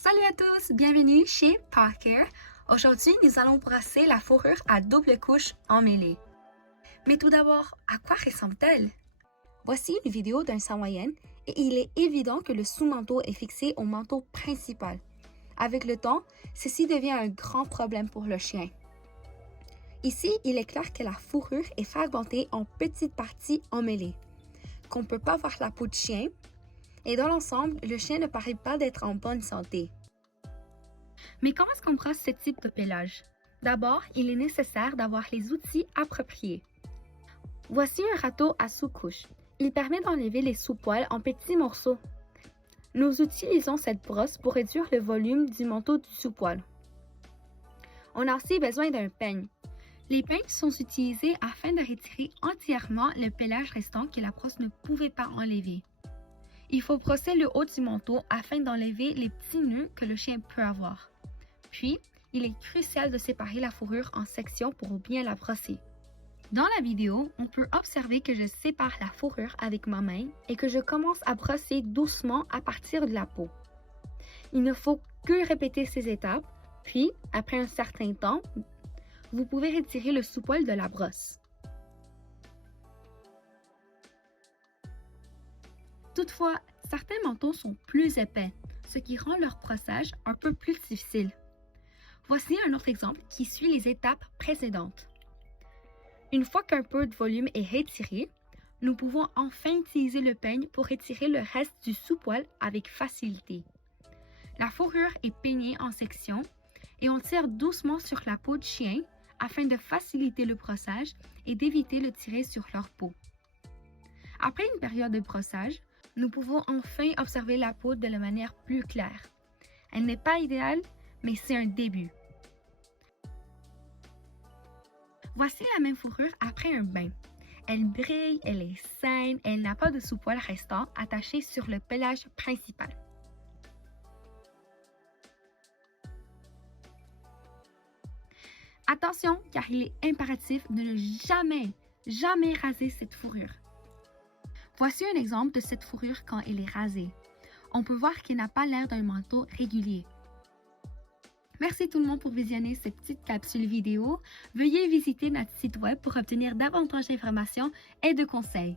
Salut à tous, bienvenue chez Parker. Aujourd'hui, nous allons brosser la fourrure à double couche emmêlée. Mais tout d'abord, à quoi ressemble-t-elle? Voici une vidéo d'un Samoyène et il est évident que le sous-manteau est fixé au manteau principal. Avec le temps, ceci devient un grand problème pour le chien. Ici, il est clair que la fourrure est fragmentée en petites parties emmêlées, qu'on ne peut pas voir la peau de chien, et dans l'ensemble, le chien ne paraît pas d'être en bonne santé. Mais comment est-ce qu'on brosse ce type de pelage? D'abord, il est nécessaire d'avoir les outils appropriés. Voici un râteau à sous-couche. Il permet d'enlever les sous-poils en petits morceaux. Nous utilisons cette brosse pour réduire le volume du manteau du sous-poil. On a aussi besoin d'un peigne. Les peignes sont utilisés afin de retirer entièrement le pelage restant que la brosse ne pouvait pas enlever. Il faut brosser le haut du manteau afin d'enlever les petits nœuds que le chien peut avoir. Puis, il est crucial de séparer la fourrure en sections pour bien la brosser. Dans la vidéo, on peut observer que je sépare la fourrure avec ma main et que je commence à brosser doucement à partir de la peau. Il ne faut que répéter ces étapes, puis, après un certain temps, vous pouvez retirer le sous-poil de la brosse. Toutefois, certains manteaux sont plus épais, ce qui rend leur brossage un peu plus difficile. Voici un autre exemple qui suit les étapes précédentes. Une fois qu'un peu de volume est retiré, nous pouvons enfin utiliser le peigne pour retirer le reste du sous-poil avec facilité. La fourrure est peignée en sections et on tire doucement sur la peau de chien afin de faciliter le brossage et d'éviter de tirer sur leur peau. Après une période de brossage, nous pouvons enfin observer la peau de la manière plus claire. Elle n'est pas idéale, mais c'est un début. Voici la même fourrure après un bain. Elle brille, elle est saine et elle n'a pas de sous-poil restant attaché sur le pelage principal. Attention, car il est impératif de ne jamais raser cette fourrure. Voici un exemple de cette fourrure quand elle est rasée. On peut voir qu'elle n'a pas l'air d'un manteau régulier. Merci tout le monde pour visionner cette petite capsule vidéo. Veuillez visiter notre site web pour obtenir davantage d'informations et de conseils.